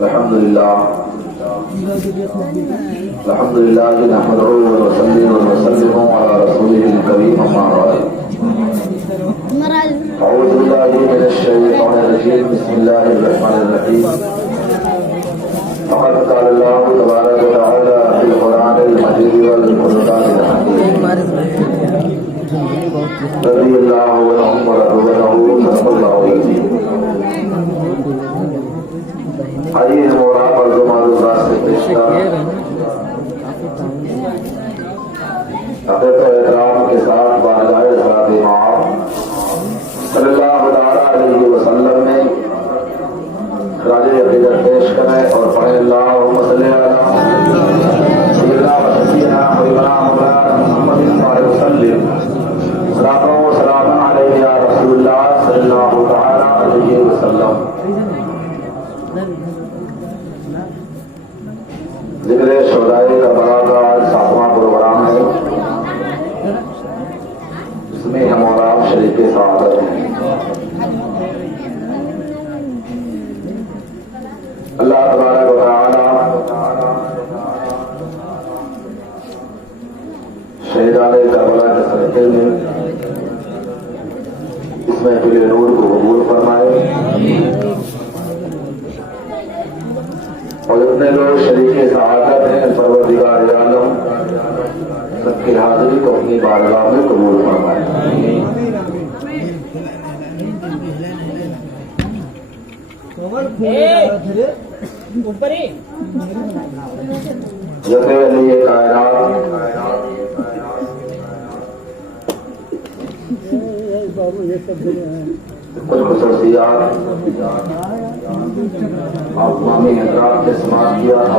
الحمدللہ نحمده ونصلي ونسلم على رسوله الكريم اما بعد اعوذ بالله من الشيطان الرجيم بسم الله الرحمن الرحيم فقد قال الله تبارك وتعالى في القرآن المجيد والفرقان الحميد رضي الله عنهم ورضوا عنه صدق الله العظيم حدیث موراب اور زمان سے پیشکار عقیدت و احترام کے ساتھ بارگاہ حضرات امام صلی اللہ علیہ وسلم میں خراج عقیدت پیش کریں اور پڑھیں اللہم صلی اللہ سیدنا و سیدنا حبیبنا مولانا محمد صلی اللہ علیہ وسلم صلاۃ و سلام علیہ یا رسول اللہ صلی اللہ علیہ وسلم. ذکر شہدائے کربلا کا آج 7واں پروگرام ہے، اس میں ہم اور آپ شریک سعادت ہیں. اللہ تبارک و تعالی شہدان کربلا کے صدقے میں اس محفل نور کو قبول فرمائے اور اتنے لوگ شریک سعادت ہیں پروردگار عالم سب کی حاضری کو اپنی بارگاہ میں قبول فرمائے. جیسے علی کائنات کچھ خصوصیات آپ مامی حضرات نے سماعت کیا تھا.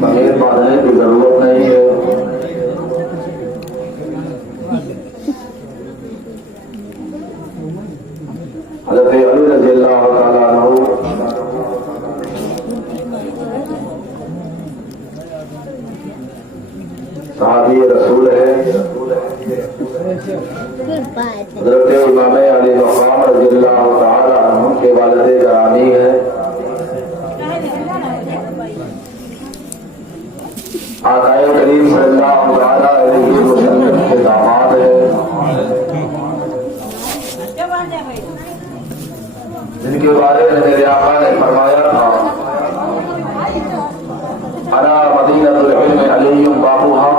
بغیر باندھنے کی ضرورت نہیں ہے. حضرت علی رضی اللہ تعالیٰ عنہ صحابی رسول ہے. حضرت امام علی مقام رضی اللہ تعالیٰ عنہ کے والد گرامی ہیں. آقا کریم صلی اللہ علیہ وسلم کے داماد ہیں، جن کے بارے میں میرے آقا نے فرمایا تھا انا مدینۃ العلم علی بابوہا.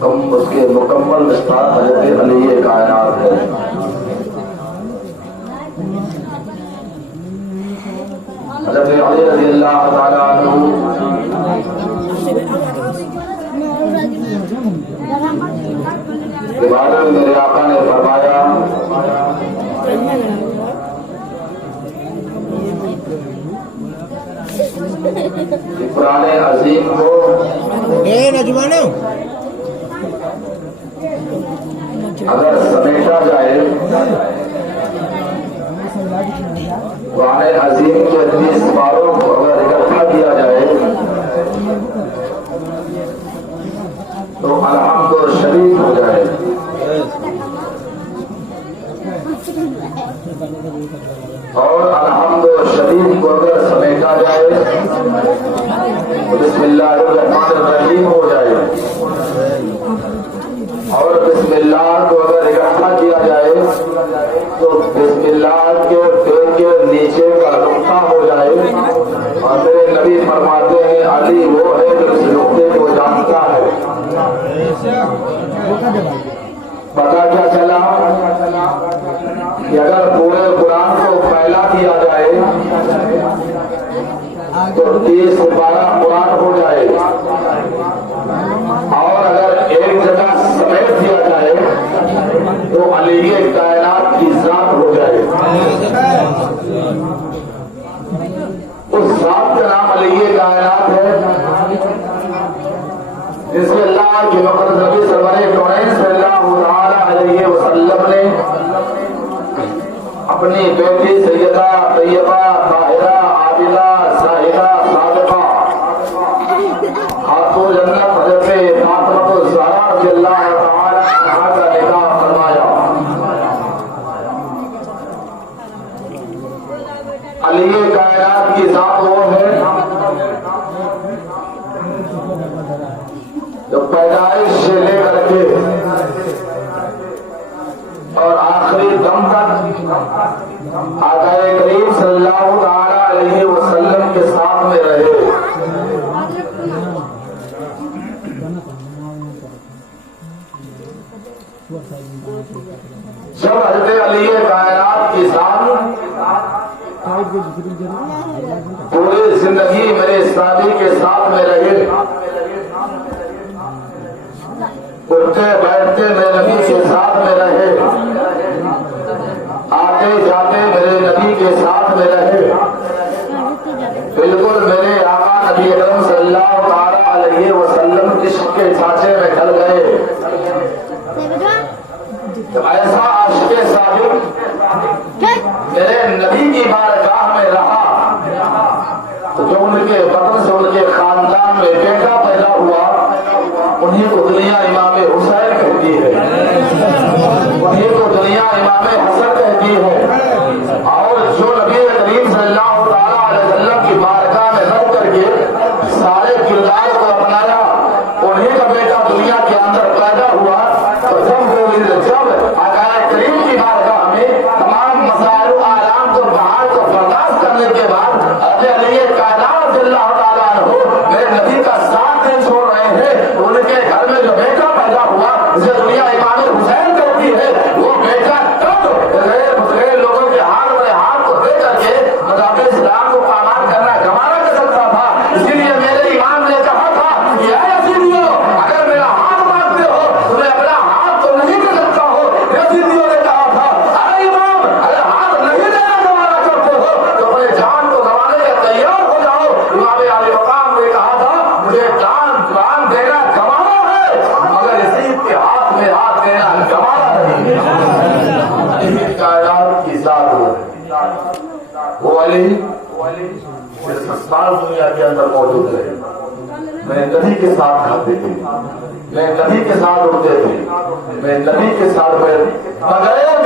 تم اس کے مکمل استاد حضرت علی کائنات ہے. حضرت علی رضی اللہ تعالیٰ عنہ کے بارے میں میرے آقا نے فرمایا قرآن عظیم کو اگر سمیٹا جائے، قرآن عظیم کے 30 پاروں کو اگر اکٹھا کیا جائے تو الحمد شریف ہو جائے. اور الحمد شریف کو اگر سمیٹا جائے تو بسم اللہ الرحمن الرحیم ہو جائے. اور بسم اللہ کو اگر اکٹھا کیا جائے تو بسم اللہ کے پیر کے نیچے کا نقطہ ہو جائے. اور میرے نبی فرماتے ہیں علی وہ ہے جو اس نقطے کو جانتا ہے. پتا کیا چلا کہ اگر پورے قرآن کو پھیلا دیا جائے تو 30 سے 12 قرآن ہو جائے. اور اگر ایک جگہ سمیٹ دیا جائے تو علی کائنات کی ذات ہو جائے. اس ذات کا نام علی کائنات ہے جس میں اللہ کے مقدس نبی سرور کونین صلی اللہ علیہ وسلم نے اپنی بیٹی سیدہ طیبہ طاہرہ عابدہ زاہدہ صادقہ خاتون جنت حضرت فاطمہ الزہرا رضی اللہ تعالی عنہا کا نکاح فرمایا. تو پیدائش سے لے کر کے اور آخری دم تک آقا کریم صلی اللہ تعالی علیہ وسلم کے ساتھ میں رہے. جب حضرت علی کائنات کی ذات پوری زندگی میرے شادی کے ساتھ میں رہے، اٹھتے بیٹھتے میرے نبی کے ساتھ میں رہے، آتے جاتے میرے نبی کے ساتھ میں رہے، بالکل میرے آقا نبی اکرم صلی اللہ تعالی علیہ وسلم عشق کے چھاچے میں ڈھل گئے. ایسا عاشق صادق میرے نبی کی بارگاہ میں رہا، جو ان کے بدن سے ان کے خاندان میں بیٹا پیدا ہوا انہیں کو دنیا امام حسین کہتی ہے، انہیں کو دنیا امام حسن کہتی ہے. اور جو نبی کریم صلی اللہ تعالی علیہ وسلم کی بارگاہ میں رہ کر کے سارے کردار کو اپنایا، انہیں کا بیٹا دنیا کے اندر پیدا ہوا. تو جب آقا کریم کی بارگاہ میں تمام مسائل و آرام کو بہار کو برداشت کرنے کے بعد حضرت علی کائنات رضی اللہ تعالیٰ عنہ میرے نبی کا ساتھ نہیں چھوڑ رہے ہیں. ان کے گھر میں جو بیٹا پیدا ہوا اسے دنیا امام حسین کہتی ہے. وہ بیٹا تب غیر لوگوں کے ہاتھ میں ہاتھ کو دے کر کے مذہب اسلام کو پامال کرنا گوارا کر سکتا تھا. اسی لیے میرے امام نے کہا تھا کہ اے یزیدیو، اگر میرا ہاتھ مانگتے ہو تو میں اپنا ہاتھ تو نہیں دے سکتا ہو. یزیدیوں نے کہا تھا اے امام، اگر ہاتھ نہیں دینا گوارا کرتے ہو تو اپنے جان کو گنوانے کے تیار ہو جاؤ. امام علی مقام نے کہا تھا مجھے جان دینا گوارا ہے مگر اسی کے ہاتھ میں ہاتھ دینا گوارا نہیں. کائنات کی ذات وہ علی جس سال دنیا کے اندر موجود ہے، میں نبی کے ساتھ کھاتے تھے، میں نبی کے ساتھ اٹھتے تھے، میں نبی کے ساتھ بغیر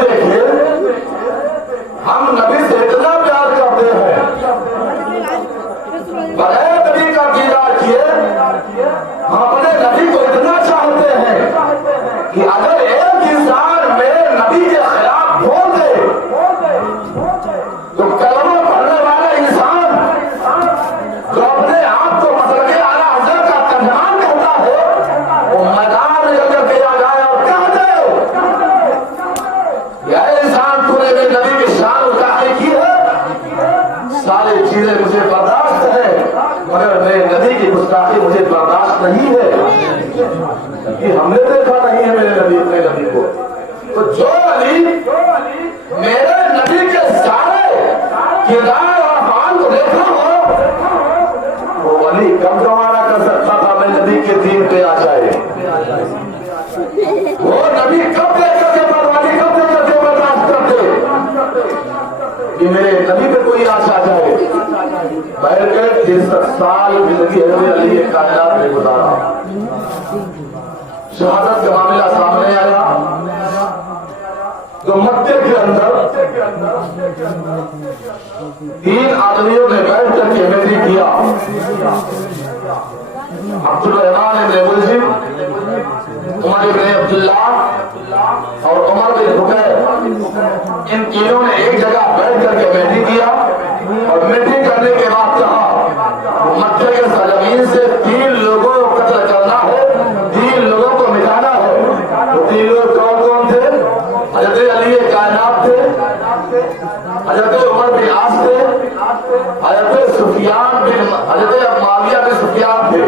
دیکھے ہم نبی سے اتنا پیار کرتے ہیں، بغیر نبی کا دیدار کیے ہم اپنے نبی کو اتنا چاہتے ہیں کہ اگر ایک انسان میرے نبی کے خلاف بول دے تو کلمہ پڑھنے والا انسان جو اپنے آپ کو مسلک اعلی حضرت کا ترجمان کہتا ہے وہ میدان میں جا کر کیا جائے اور کہہ دے یا انسان تو نے میرے نبی کی شان اٹھائی کی ہے. ساری چیزیں مجھے برداشت ہے مگر میرے نبی کی گستاخی مجھے برداشت نہیں ہے، کہ ہم نے دیکھا نہیں ہے میرے نبی اپنے نبی کو. تو جو علی میرے نبی کے سارے کردار اور افعال کو دیکھا ہو وہ علی کب گوارا کر سکتا تھا میں نبی کے دین پہ آ جائے. وہ نبی کب دیکھ کر کے برداشت کب دیکھ کر کے برداشت کرتے کہ میرے نبی پہ کوئی آس آ جائے. بیٹھ کے 63 سال زندگی حضرت علی کائنات میں گزارا. شہادت کا معاملہ سامنے آیا تو مکے کے اندر 3 آدمیوں نے بیٹھ کر کے میری کیا. عبدالرحمان ابن ملزم، عمر ابن عبداللہ اور عمر بن حکیر، ان تینوں نے ایک جگہ بیٹھ کر کے میٹنگ کیا اور میٹنگ کرنے کے بعد کہا مکے کے سرزمین سے 3 لوگوں کو قتل کرنا ہے، 3 لوگوں کو مٹانا ہے. وہ 3 لوگ کون کون تھے؟ حضرت علی کائنات تھے، حضرت عمر بن عاص تھے، حضرت سفیان بن حضرت معاویہ بن سفیان تھے.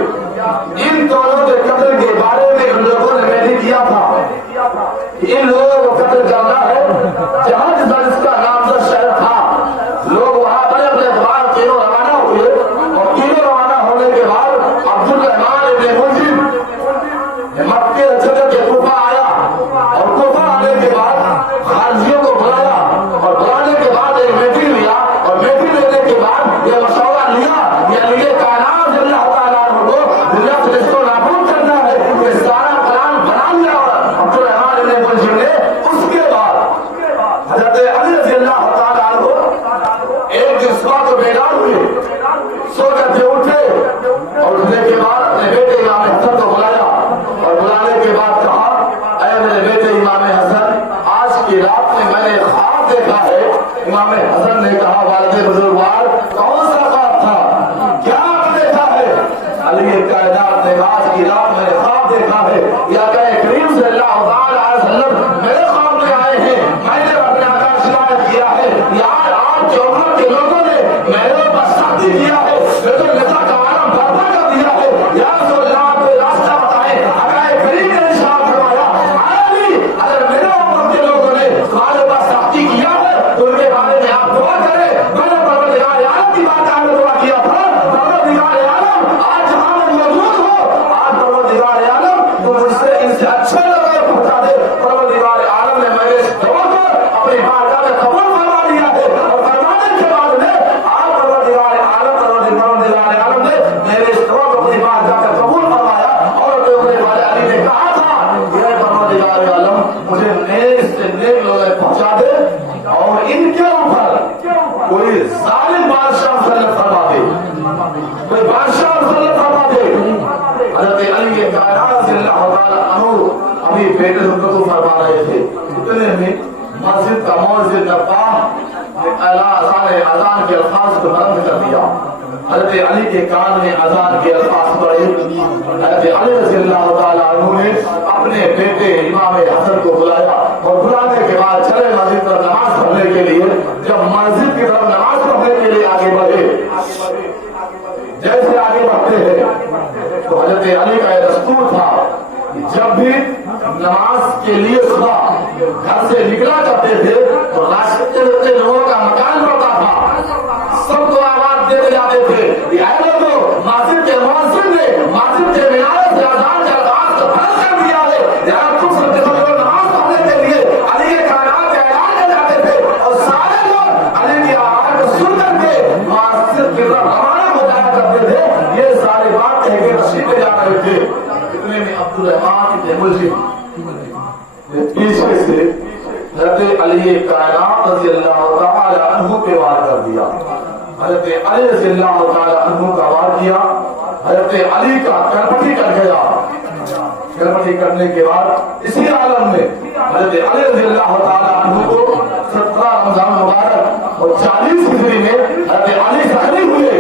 ان دونوں کے قتل کے بارے میں ان لوگوں نے میٹنگ کیا تھا کہ ان لوگوں کو قتل کرنا ہے. جہاں جس کا نامزد شہر تھا لوگ وہاں اپنے اپنے اعتبار تو مجھ سے ان سے اچھا لگا پہنچا دے. پروردگار عالم نے میرے اس دعا کو اپنی بارگاہ میں قبول فرما لیا ہے اور فرمانے کے بعد میں آپ پروردگار عالم نے میرے اس دعا کو اپنی بارگاہ میں قبول فرمایا. اور حضرت والے علی نے کہا تھا یہ پروردگار عالم مجھے نیک سے نیک لوگ پہنچا دے اور ان کے اوپر کوئی ظالم بادشاہ مسلط فرما دے, کوئی بادشاہ مسلط فرما دے. حضرت علی کے کائنات رضی اللہ تعالیٰ عنہ ابھی بیٹے کو فرما رہے تھے. اتنے میں مسجد کا مؤذن نے اذان کے الفاظ کو بلند کر دیا. حضرت علی کے کان میں اذان کے الفاظ پڑے. حضرت علی رضی اللہ تعالیٰ عنہ نے اپنے بیٹے امام حسن کو بلایا اور بلانے کے بعد چلے مسجد پر نماز پڑھنے کے لیے. جب مسجد کی طرف نماز پڑھنے کے لیے آگے بڑھے, جیسے آگے بڑھتے ہیں تو حضرت علی کا یہ دستور تھا جب بھی نماز کے لیے صبح گھر سے نکلا کرتے تھے تو راستے میں لوگوں کا مکان پڑتا تھا, سب کو آواز دیتے جاتے تھے مسجد کے مؤذن نے مسجد کے مینارے سے اذان کے الفاظ کو بند کر دیا ہے. جہاں تم سب نماز پڑھنے کے لیے علی کے کائنات کے اعلان کر جاتے تھے اور سارے لوگ علی کی آواز کو سن کر کے مسجد کی طرف روانہ ہو جایا کرتے تھے. یہ ساری بات کہہ کے تشریف لے جا رہے تھے. اتنے میں عبدالرحمان ابن ملجم پیچھے سے حضرت علی کائنات رضی اللہ تعالیٰ عنہ پہ وار کر دیا. حضرت علی رضی اللہ تعالیٰ عنہ کا وار کیا. حضرت علی کا کرپٹی کر گیا. کرپٹی کرنے کے بعد اسی عالم میں حضرت علی رضی اللہ تعالیٰ عنہ کو 17 رمضان مبارک اور 40 ہجری میں حضرت علی زخمی ہوئے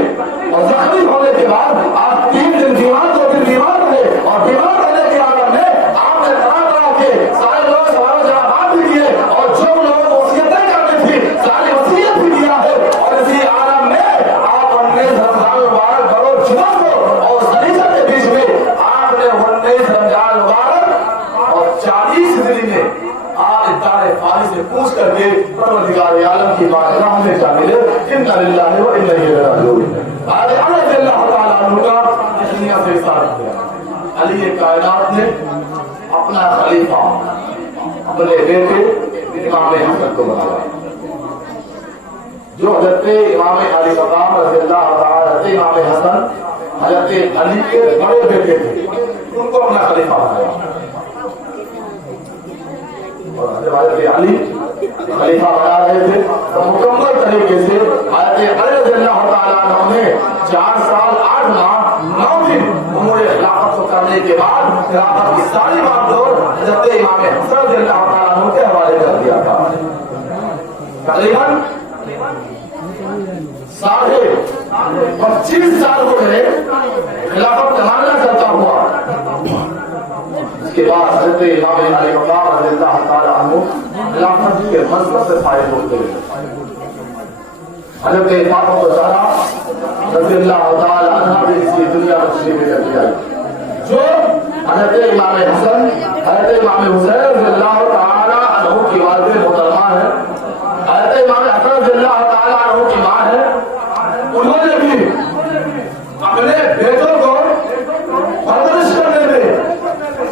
اور زخمی ہونے کے بعد آپ 3 دن بیمار 2 دن بیمار رہے اور بیمار رہنے کے عالم میں آپ نے طرح کے سارے لوگ سوال جوابات بھی کیے اور جو لوگ وصیتیں کرنی تھی ساری وصیت بھی کیا ہے. اور اسی عالم میں آپ 19 رمضان مبارک بروز جمعہ کو اور خلیفہ کے بیچ میں آپ نے 19 رمضان مبارک اور 40 ہجری میں آپ ادارے فارغ سے پوچھ کر کے پروردگار عالم کی بارگاہ میں جا ملے. انا للہ و انا الیہ راجعون. علی رضی اللہ تعالیٰ عنہ کا دنیا سے اثار کیا. علی کائنات نے اپنا خلیفہ اپنے بیٹے امام حسن کو بنایا, جو حضرت امام علی مقام رضی اللہ تعالیٰ حضرت امام حسن حضرت علی کے بڑے بیٹے تھے, ان کو اپنا خلیفہ بنایا. اور حضرت علی خلیفہ بنا رہے تھے تو مکمل طریقے سے حضرت علی رضی اللہ تعالیٰ عنہ نے 4 سال 8 ماہ 9 دن امور خلافت کو کرنے کے بعد خلافت کی ساری بات دور حضرت امام حسن رضی اللہ تعالیٰ عنہ کے حوالے کر دیا تھا. تقریباً 25 سال ہو گئے خلافت کا معاملہ چلتا ہوا. اس کے بعد حضرت امام علی مقام رضی اللہ تعالیٰ عنہ خلافت کے منصب سے فائز ہوتے ہیں. حضرت فاطمہ الزہرا رضی اللہ تعالیٰ عنہ بھی اسی دنیا میں تشریف لے آئی, جو حضرت امام حسن حضرت امام حسین رضی اللہ تعالیٰ عنہ کی والدہ محترمہ ہے. حضرت امام حسن رضی اللہ تعالیٰ عنہ کی ماں ہے. انہوں نے بھی اپنے بیٹوں کو پرورش کرنے میں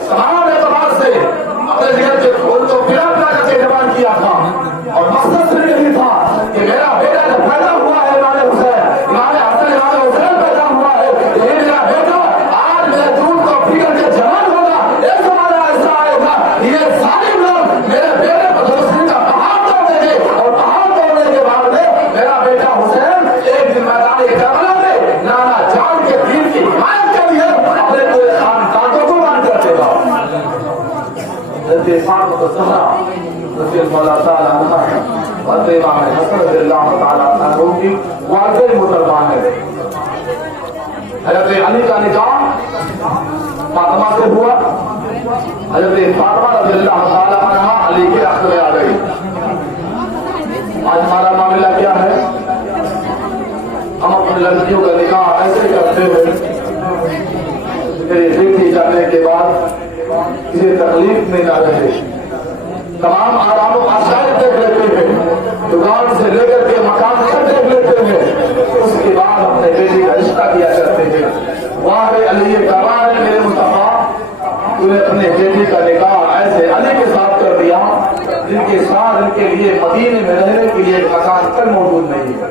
تمام اعتبار سے اپنے ذہن کے کھول کو پلا پلا کر کے جوان کیا تھا. اور مقصد صرف یہی تھا کہ میرا بیٹا جب پیدا ہوا ہے امام حسین امام حسن امام حسین پیدا ہوا ہے, یہی میرا بیٹا آج میرے دودھ کو پی کر کے جوان ہوگا. ایک زمانہ ایسا آئے گا یہ ظالم لوگ میرے بیٹے کو دوسری کا پہاڑ توڑ دیں گے اور پہاڑ توڑنے کے بعد میں میرا بیٹا حسین ایک دن میدان کربلا میں نانا جان کے دین کی حمایت کے لیے اپنے پورے خاندان کو قربان کر دے گا. حضرت فاطمہ الزہرا رضی اللہ تعالیٰ عنہ حضرت امام حسن رضی اللہ تعالیٰ عنہ کی والدہ محترمہ ہے. حضرت علی کا نکاح فاطمہ سے ہوا. حضرت فاطمہ رضی اللہ تعالیٰ عنہ علی کے عقد میں آ گئی. آج ہمارا معاملہ کیا ہے, ہم اپنی لڑکیوں کا نکاح ایسے کرتے ہیں کہ بیٹی جانے کے بعد کسی تکلیف میں نہ رہے, تمام آرام و آسائش دیکھ لیتے ہیں, دکان سے لے کر کے مکان تک دیکھ لیتے ہیں, اس کے بعد اپنے بیٹی کا رشتہ کیا کرتے ہیں. واہ علی کبار میرے مصطفیٰ, تو نے اپنے بیٹی کا نکاح ایسے علی کے ساتھ کر دیا جن کے ساتھ ان کے لیے مدینے میں رہنے کے لیے ایک مکان تک موجود نہیں ہے.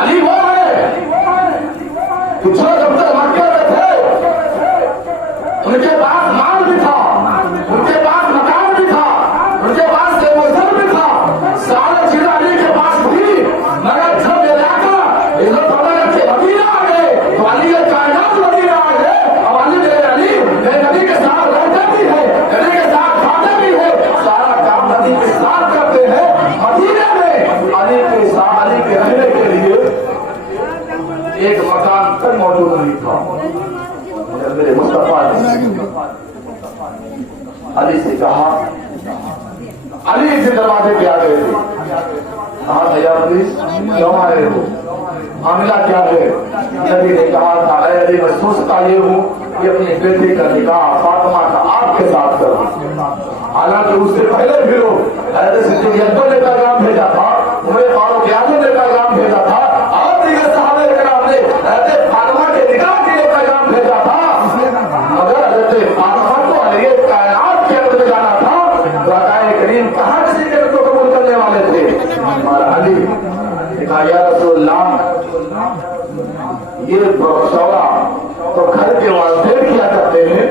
علی وہ ہے جو جب تک مکہ میں تھے ان کے پاس مال بھی تھا, ان کے پاس مکان بھی تھا, ان کے پاس سیموزر بھی تھا, سارے چیزیں علی کے پاس تھی. مگر جب علاقہ ادھر پڑا کے مدینہ آ گئے تو علی کائنات مدینہ آ گئے. اب علی میرے نبی کے ساتھ رہتے بھی ہے, نبی کے ساتھ کھاتے بھی ہے, سارا کام نبی کے ساتھ کرتے ہیں. مدینہ میں علی کے ساتھ علی کے رہنے کے لیے ایک مکان تک موجود نہیں تھا. میرے مصطفیٰ نے علی سے کہا, علی کے دروازے پہ آ گئے تھے, کہا تھا یا پولیس کیوں آئے ہو, معاملہ کیا ہے؟ نبی نے کہا تھا اے علی میں سوچتا یہ ہوں کہ اپنی بیٹی کا نکاح فاطمہ کا آپ کے ساتھ کروں. حالانکہ اس سے پہلے بھی لوگ حضرت صدیق اکبر نے پیغام بھیجا تھا, عمر فاروق اعظم نے پیغام بھیجا تھا, اور دیگر صحابہ کرام نے حضرت فاطمہ کے نکاح کے لیے پیغام بھیجا تھا. مگر حضرت فاطمہ کو علی کائنات کے اندر جانا تھا. آقا کریم کہاں کسی کے کو قبول کرنے والے تھے؟ اور علی نے کہا یا رسول اللہ یہ شورا تو گھر کے والدین کیا کرتے ہیں,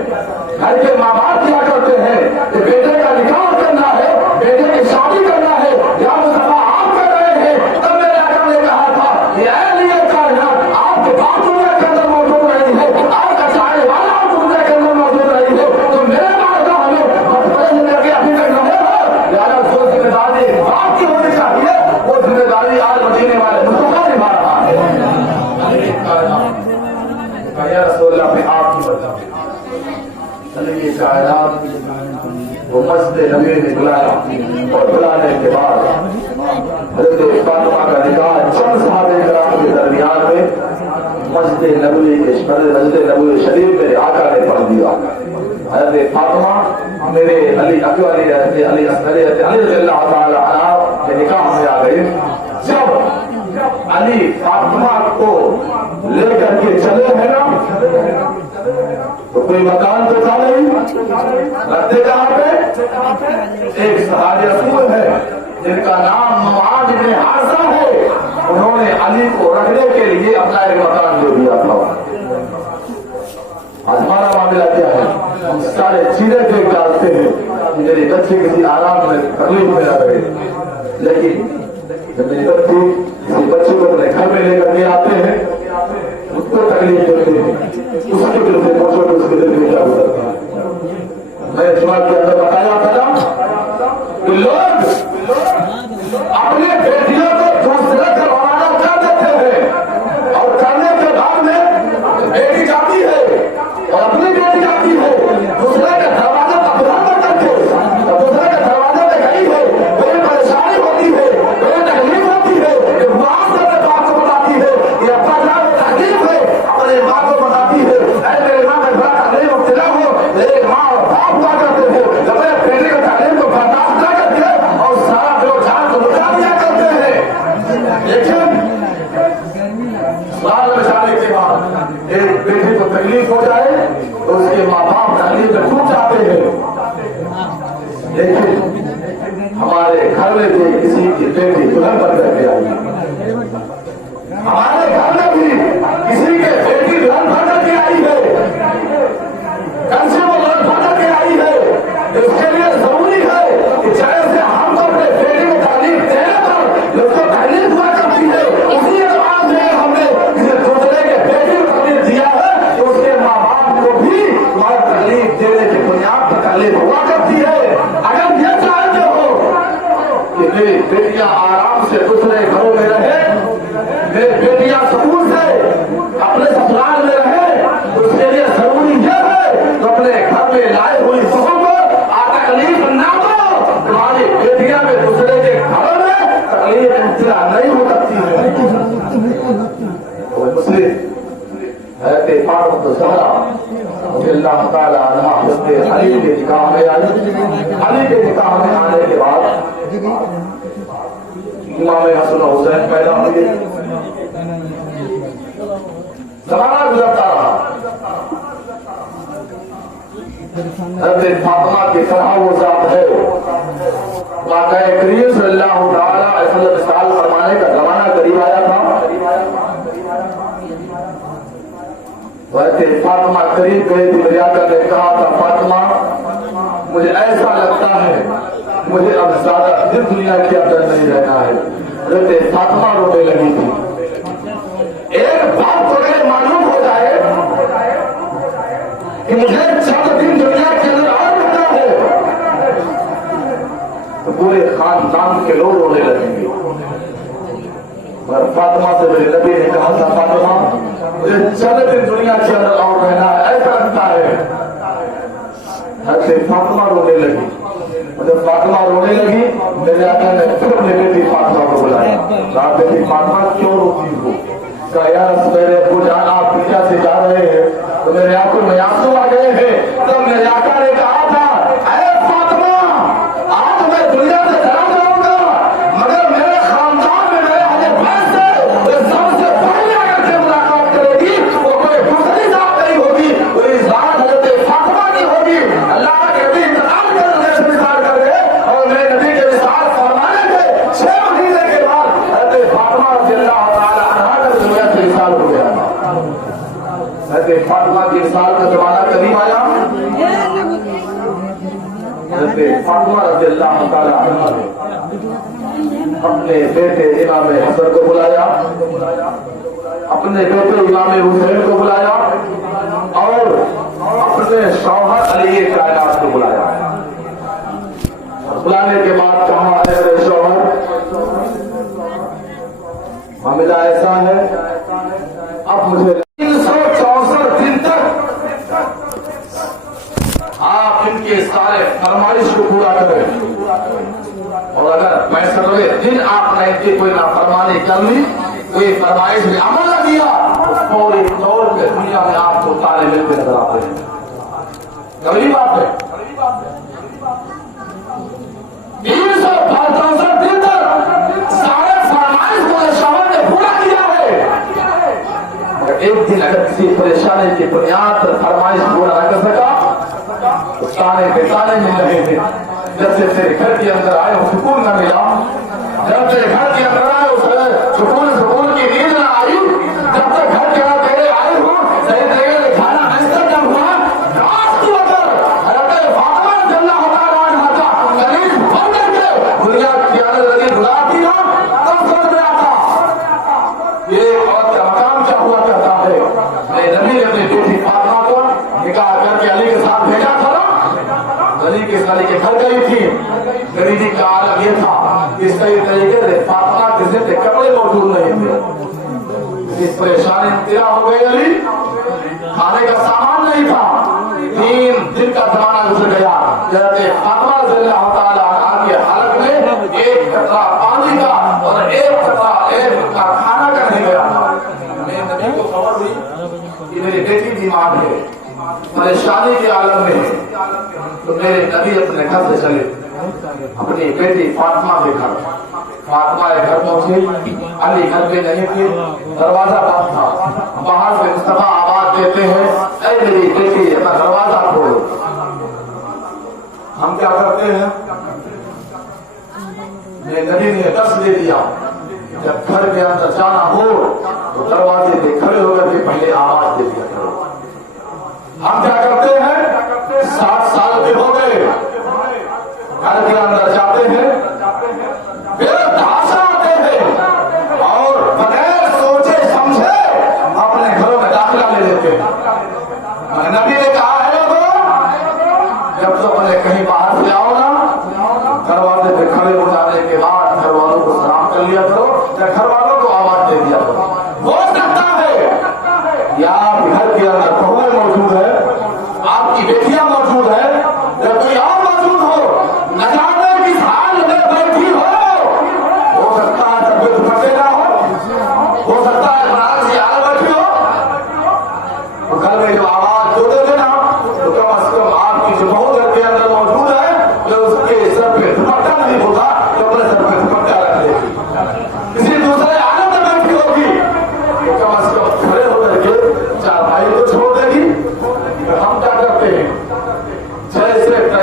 گھر کے ماں باپ کیا کرتے ہیں کہ بیٹے کا نکاح کرنا ہے, بیٹے کی شادی کرنا ہے, یا مصطفیٰ آپ کر رہے ہیں. تب میرے آقا نے کہا تھا یہ اے علی کائنات آپ کے باپ دنیا کے اندر موجود نہیں ہے, آپ کا چاہے والا دنیا کے اندر موجود نہیں ہے, تو میرے باپ کا ہمیں بچپن کر کے ابھی تک رہے ہو. لہٰذا جو ذمہ داری باپ کی ہونی چاہیے وہ ذمہ داری آج مدینے والے مصطفیٰ نبھا رہا ہے. یا رسول اللہ میں آپ کی بتا علی کائنات وہ مسجد نبی نے بلایا, اور بلانے کے بعد حضرت فاطمہ کا نکاح چند صحابہ کرام کے درمیان میں مسجد نبوی شریف میں آقا نے پڑھ دیا. حضرت فاطمہ میرے علی علی رضی اللہ تعالی عنہ کے نکاح میں آ گئے. جب علی فاطمہ کو لے کر کے چلے ہیں نا تو کوئی مکان تو تھا نہیں, رکھتے کہاں پہ؟ ایک صحابی رسول ہے جن کا نام معاذ بن حارثہ ہے, انہوں نے علی کو رکھنے کے لیے اپنا ایک مکان دے دیا تھا. آج ہمارا معاملہ کیا ہے؟ ہم سارے چیزیں دیکھ ڈالتے ہیں میری بچے کسی آرام میں تکلیف میں نہ رہے, لیکن جب میری بچی کسی بچے کو اپنے گھر میں لے کر کے آتے ہیں اس کو تکلیف دیتے ہیں, اس کے دل سے پوچھو کہ اس کے دل میں کیا گزرتا ہے. میں جمعہ کے اندر بتایا تھا کہ لوگ اپنے بیٹیوں کو دوسرے سے روانہ کر دیتے ہیں, اور کرنے کے بعد میں بیٹی جاتی ہے اور اپنی بیٹی جاتی ہے دوسرے کے دروازے کا بلند کر کے, دوسرے کے دروازے پہ گئی ہے, کوئی پریشانی ہوتی ہے, کوئی تکلیف ہوتی ہے, کہ وہاں سے اپنے باپ کو بتاتی ہے کہ ابا جان تکلیف ہے, اپنے ماں کو بتاتی ہے اے میرے ماں میں بڑا تکلیف مبتلا ہو. میرے ماں اور باپ ہوا کرتے ہیں اپنے بیٹے کے تکلیف کو برداشت نہ کر کے اور سارا جو جان کو لٹا دیا کرتے ہیں. لیکن سال بچانے کے بعد ایک بیٹے کو تکلیف ہو جائے تو اس کے ماں باپ تکلیف میں ٹوٹ جاتے ہیں. لیکن ہمارے گھر میں بھی کسی کی بیٹی دلہن بن کر کے آئی, ہمارے گھر میں بھی کسی کے بیٹی دلہن بن کر کے آئی ہے, کل سے وہ دلہن بن کر کے آئی ہے. اس کے لیے ضروری ہے کہ جیسے ہم کو اپنے بیٹی کو تعلیم دینے پر اس کو تکلیف ہوا کرتی ہے, اسی اعتبار سے ہم نے کسی دوسرے کے بیٹی کو تکلیف دیا ہے تو اس کے ماں باپ کو بھی ہمارا تکلیف دینے کی بنیاد پر تکلیف ہوا کرتی ہے. اگر یہ چاہتے ہو کہ میری بیٹیاں آرام سے دوسرے گھروں میں رہے, میری بیٹیاں سکون سے اپنے سسرال میں رہے, تو اس کے لیے ضروری یہ ہے تو اپنے گھر میں لائے ہوئی بہو کو تکلیف نہ دو. تمہاری بیٹیاں میں دوسرے کے گھروں میں تکلیف ابتلا نہیں ہو سکتی ہے. مسلم حضرت فاطمہ الزہرا رضی اللہ تعالی عنہا حضرت علی کے نکاح میں آئی. علی کے نکاح میں آنے کے بعد امام حسن و حسین پیدا ہوئے. زمانہ گزرتا رہا, حضرت فاطمہ کی طرح وہ ذات ہے. واقعہ کریم صلی اللہ علیہ وسلم سال فرمانے کا زمانہ قریب آیا تھا. ویسے فاطمہ قریب گئی تھی. میرے آقا نے کہا تھا فاطمہ مجھے ایسا لگتا ہے مجھے اب زیادہ دل دنیا کے اندر نہیں رہنا ہے. حضرت فاطمہ رونے لگی تھی. ایک بات تو یہ معلوم ہو جائے کہ مجھے چند دن دنیا کے اندر اور رہنا ہے تو پورے خاندان کے لوگ رونے لگیں گے. اور فاطمہ سے میرے نبی نے کہا تھا فاطمہ مجھے چند دن دنیا کے اندر اور رہنا ہے ایسا لگتا ہے. حضرت فاطمہ رونے لگی. جب فاطمہ رونے لگی میرے آقا نے پھر اپنے بیٹی فاطمہ کو بلایا. کہا بیٹی فاطمہ کیوں روتی ہو؟ کہا یار میرے ابو جان آپ پیچھے سے جا رہے ہیں تو میرے آنکھوں میں آنسو آ گئے ہیں. تب میرے آقا نے کہا تھا اے فاطمہ آج میں دنیا سے چلا جاؤں گا مگر میرے خاندان میں میرے حضرت بھائی سے سب سے پہلے اگر سے ملاقات کرے گی وہ کوئی دوسری ذات نہیں ہوگی. وہی ذات حضرت فاطمہ کی ہوگی. اللہ کے نبی انتقال کر گئے اور میرے نبی کے وصال فرمانے کے 6 مہینے کے بعد حضرت فاطمہ رضی اللہ تعالی عنہا کا دنیا سے وصال ہو گیا. حضرت فاطمہ کی وصال کا زمانہ قریب آیا. حضرت فاطمہ رضی اللہ تعالی عنہا نے اپنے بیٹے امام حسن کو بلایا, اپنے بیٹے امام حسین کو بلایا اور اپنے شوہر علی کائنات کو بلایا. بلانے کے بعد کہا ہے میرے شوہر معاملہ ایسا ہے اب مجھے 364 دن تک آپ ان کے سارے فرمائش کو پورا کریں اور اگر 65 دن آپ نے ان کی کوئی نافرمانی کر لی کوئی فرمائش میں عمل نہ دیا تو فوری طور پہ دنیا میں آپ کو تالے ملتے نظر آتے ہیں. کبھی بات ہے 365 دن تک سارے فرمائش کو شوہر نے پورا کیا ہے. ایک دن اگر کسی پریشانی کی بنیاد پر فرمائش پورا نہ کر سکا تو تانے پہ تانے مل رہے تھے. جب سے تیرے گھر کے اندر آئے وہ سکون نہ ملا, جب تیرے گھر کے اندر آئے اس سکون کی نیند نہ آئی, جب تک گھر کے اندر تیرے آئے ہو صحیح طریقے سے کھانا بہتر نہ ہوا. رات کی وقت حضرت فاطمہ رضی اللہ تعالیٰ عنہا کا قریب بن کر کے دنیا کی اندر لگی گزارتی نا تب سمجھ میں آتا یہ عورت کا مقام کیا ہوا کرتا ہے. میرے نبی نے اپنی بیٹی فاطمہ کو نکاح کر کے علی کے ساتھ بھیجا تھا. علی کے گھر گئی تھی. غریبی کا عالم یہ تھا کہ صحیح طریقے سے فاطمہ کے ذمہ کپڑے موجود نہیں تھے. اس پریشانی تیرا ہو گئی. علی کھانے کا سامان نہیں تھا. 3 دن کا زمانہ گزر گیا. حضرت فاطمہ رضی اللہ تعالیٰ عنہا کی حالت میں ایک قطرہ پانی کا اور ایک قطرہ کھانا کا نہیں گیا تھا. میرے نبی کو خبر ہوئی کہ میری بیٹی بیمار ہے, پریشانی کے عالم میں ہے. تو میرے نبی اپنے گھر سے چلے اپنی بیٹی فاطمہ کے گھر. فاطمہ کے گھر پہنچے. علی گھر پہ نہیں تھے, دروازہ بند تھا. باہر سے مصطفیٰ آواز دیتے ہیں اے میری بیٹی اپنا دروازہ کھولو. ہم کیا کرتے ہیں میرے نبی نے دس دے دیا جب گھر کے اندر جانا ہو تو دروازے پہ کھڑے ہو کر کے پہلے آواز دے دیا کرو. ہم کیا کرتے ہیں 60 سال کے ہو گئے گھر کے اندر جاتے ہیں بے دھاسا آتے ہیں اور بغیر سوچے سمجھے اپنے گھروں میں داخلہ لے لیتے ہیں. نبی نے کہا ہے وہ جب تو اپنے کہیں باہر سے آؤ نا دروازے پہ کھڑے ہو جانے کے بعد گھر والوں کو سلام کر لیا کرو یا گھر والوں کو آواز دے دیا کرو. ہو سکتا ہے یا آپ گھر کے اندر بہویں موجود ہے, آپ کی بیٹیاں موجود ہے یا کوئی اور موجود ہو, نہ جانے کس حال میں بیٹھی ہو سکتا ہے طبیعت پھٹے نہ ہو سکتا ہے برات سے آل بیٹھی ہو. تو گھر میں جو آواز جو دے دینا تو کم از کم آپ کی جو بہو گھر کے اندر موجود ہے جو اس کے سر پہ دوپٹہ نہیں ہوتا تو اپنے سر پہ دوپٹہ رکھ دے گی. کسی دوسرے عالم میں بیٹھی ہوگی تو کم از کم کھڑے ہو کر کے چار بھائی کو چھوڑ دے گی. ہم کیا کرتے ہیں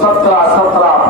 17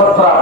17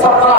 17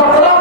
17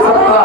17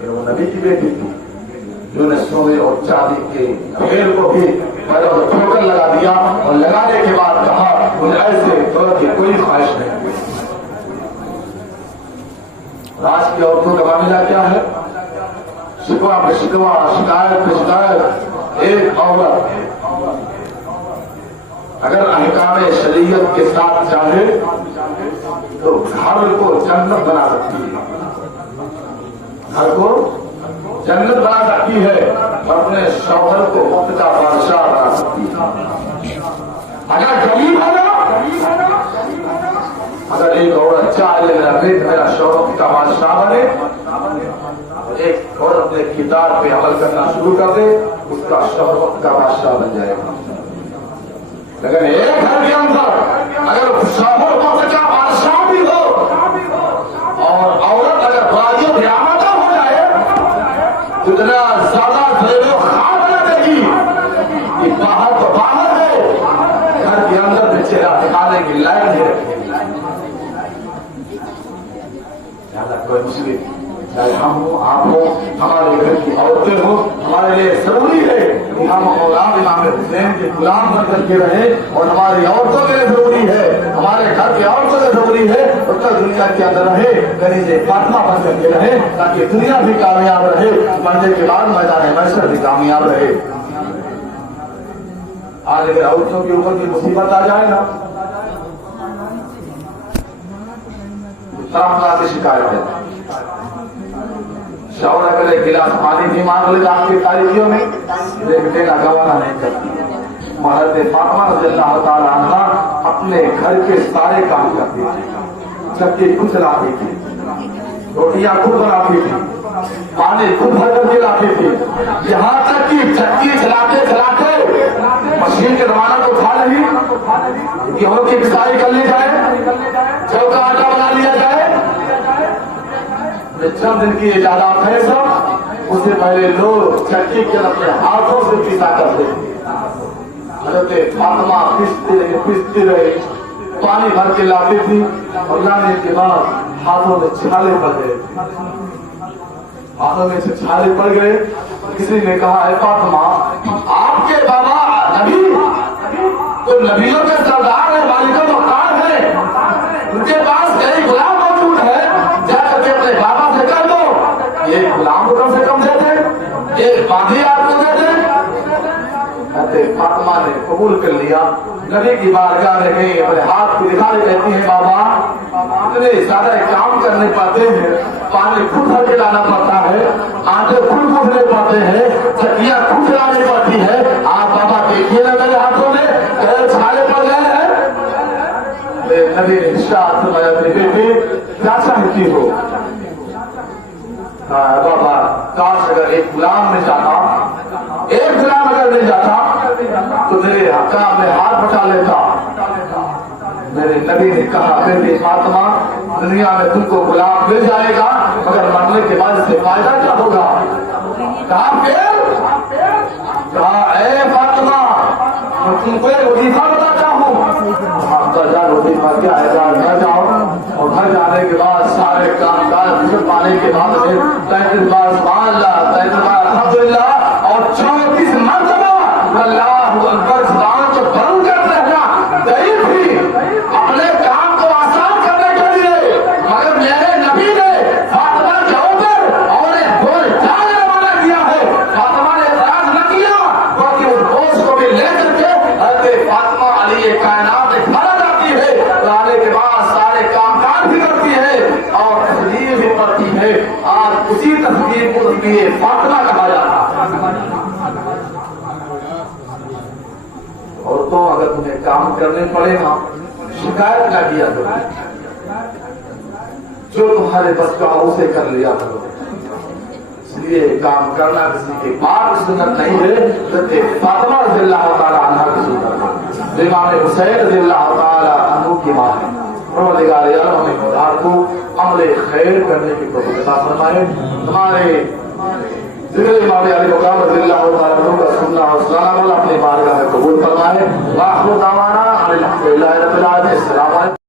کہ وہ نبی کی بیٹی تھی، جو نے سونے اور چاندی کے ڈھیر کو بھی پہلے ٹھوکر لگا دیا اور لگانے کے بعد کہا مجھے ایسے دور کی کوئی خواہش نہیں۔ آج کی عورتوں کا معاملہ کیا ہے؟ شکوہ پہ شکوہ، شکایت پہ شکایت۔ ایک عورت اگر احکام شریعت کے ساتھ چاہے تو گھر کو جنت بنا سکتی ہے، گھر کو جنت بنا سکتی ہے اور اپنے شوہر کو وقت کا بادشاہ بنا سکتی ہے۔ اگر غریب ہے نا، اگر ایک عورت چاہے میرا بیٹ میرا شوہر کا بادشاہ بنے، ایک عورت اپنے کردار پہ عمل کرنا شروع کر دے، اس کا شوہر وقت کا بادشاہ بن جائے گا۔ لیکن ایک گھر کے اندر اگر شوہر وقت کا بادشاہ بھی ہو اور عورت اگر باغی قیامت ہو جائے، اتنا زیادہ زیر و خواب بنا دے گی کہ باہر تو باہر ہے، گھر کے اندر بھی چہرہ دکھانے کی لائق نہیں رکھے گی۔ کوئی مسلم چاہے ہم ہوں، آپ ہوں، ہمارے گھر کی عورتیں ہوں، ہمارے لیے ضروری ہے کہ ہم اولاد امام حسین کے غلام بن کر کے رہیں، اور ہماری عورتوں کے لیے ضروری ہے، ہمارے گھر کی عورتوں کے ضروری ہے اتر دنیا کے اندر رہے، کنیز فاطمہ بن کر کے رہے، تاکہ دنیا بھی کامیاب رہے، مرنے کے بعد میدان محشر بھی کامیاب رہے۔ آج اگر عورتوں کے اوپر کی مصیبت آ جائے نا، کی شکایت ہے، شوہر اگر ایک گلاس پانی بھی مانگ لے آپ کی تاریخیوں میں لیکن دینا گوارا نہیں کرتی۔ حضرت فاطمہ رضی اللہ تعالی عنہ اپنے گھر کے سارے کام کرتی تھی، چکی خود چلاتی تھی، روٹیاں خود بناتی تھی، پانی خود بھر کر کے لاتی تھی، یہاں تک کہ چکی چلاتے چلاتے مشین کے زمانہ کو اٹھا لگی، گیہوں کی پسائی کر لی جائے، جو کا آٹا بنا لیا جائے، چند دن کی اجازت ہے سب، اس سے پہلے لوگ چکی کے اپنے ہاتھوں سے پیسا کرتے تھے۔ حضرت فاطمہ پیستی رہی، پانی بھر کے لاتی تھی اور لانے کے بعد ہاتھوں میں چھالے پڑ گئے، ہاتھوں میں سے چھالے پڑ گئے۔ کسی نے کہا اے فاطمہ آپ کے بابا نبی تو نبیوں کے سردار ہیں، مالک مختار ہیں، ان کے پاس کئی غلام موجود ہے، جا کر کے اپنے بابا سے کر دو یہ غلام کو کم سے کم دے دیں، یہ باندھی آپ کو دے دیں۔ فاطمہ نے قبول کر لیا، نبی کی بارگاہ میں گئی، اپنے ہاتھ کو دکھا کے کہتی ہے بابا اتنے زیادہ کام کرنے پڑتے ہیں، پانی خود بھر کے لانا پڑتا ہے، آٹے خود گوندھنے پڑتے ہیں، چکیاں خود چلانی پڑتی ہے، آپ بابا دیکھیے نا میرے ہاتھوں میں چھالے پڑ گئے ہیں۔ نبی نے ارشاد فرمایا اپنی بیٹی کیا چاہتی ہو؟ بابا کاش اگر ایک غلام میں جاتا، ایک غلام اگر نہیں جاتا تو میرے حکام میں ہاتھ بٹا لیتا۔ میرے نبی نے کہا بیٹی فاطمہ دنیا میں تم کو غلام مل جائے گا مگر مرنے کے بعد اس سے فائدہ کیا ہوگا؟ کہا پھر؟ کہا اے فاطمہ میں تم کو ایک وظیفہ بتاتا ہوں، وظیفہ کیا ہے؟ گھر جاؤ اور گھر جانے کے بعد سارے کام کاج پانے کے بعد 33 بار سبحان اللہ، 33 بار الحمدللہ اور 34 مرتبہ اللہ اکبر زبان کو بند کر رہنا، ضعیف بھی اپنے کام کو آسان کرنے کے لیے، مگر میرے نبی نے فاطمہ کے اوپر اور ایک بول ڈال روانہ کیا ہے۔ فاطمہ نے اعتراض نہ کیا بلکہ اس بوجھ کو بھی لے کر کے حضرت فاطمہ علی کائنات ایک فرد آتی ہے، آنے کے بعد سارے کام کاج بھی کرتی ہے اور تصویر بھی پڑتی ہے۔ آج اسی تصویر کو فاطمہ کہا جاتا ہے۔ عورتوں اگر تمہیں کام کرنے پڑے نا شکایت نہ کیا کرو، جو تمہارے بس کا اسے کر لیا کرو، اس لیے کام کرنا کسی کے بعد سنت نہیں ہے، حضرت فاطمہ رضی اللہ تعالی عنہ کی سنت ہے، امام حسین رضی اللہ تعالی عنہ کی ماں ہے۔ پروردگار عالم ہمیں خدا کو عمل خیر کرنے کی توفیق عطا فرمائے۔ ہمارے ذکر امام علی مقام رضی اللہ تعالی عنہ کا سننا اور سلام اللہ اپنے بارگاہ میں قبول فرمائے۔ وآخر دعوانا الحمدللہ رب العالمین۔ السلام علیکم۔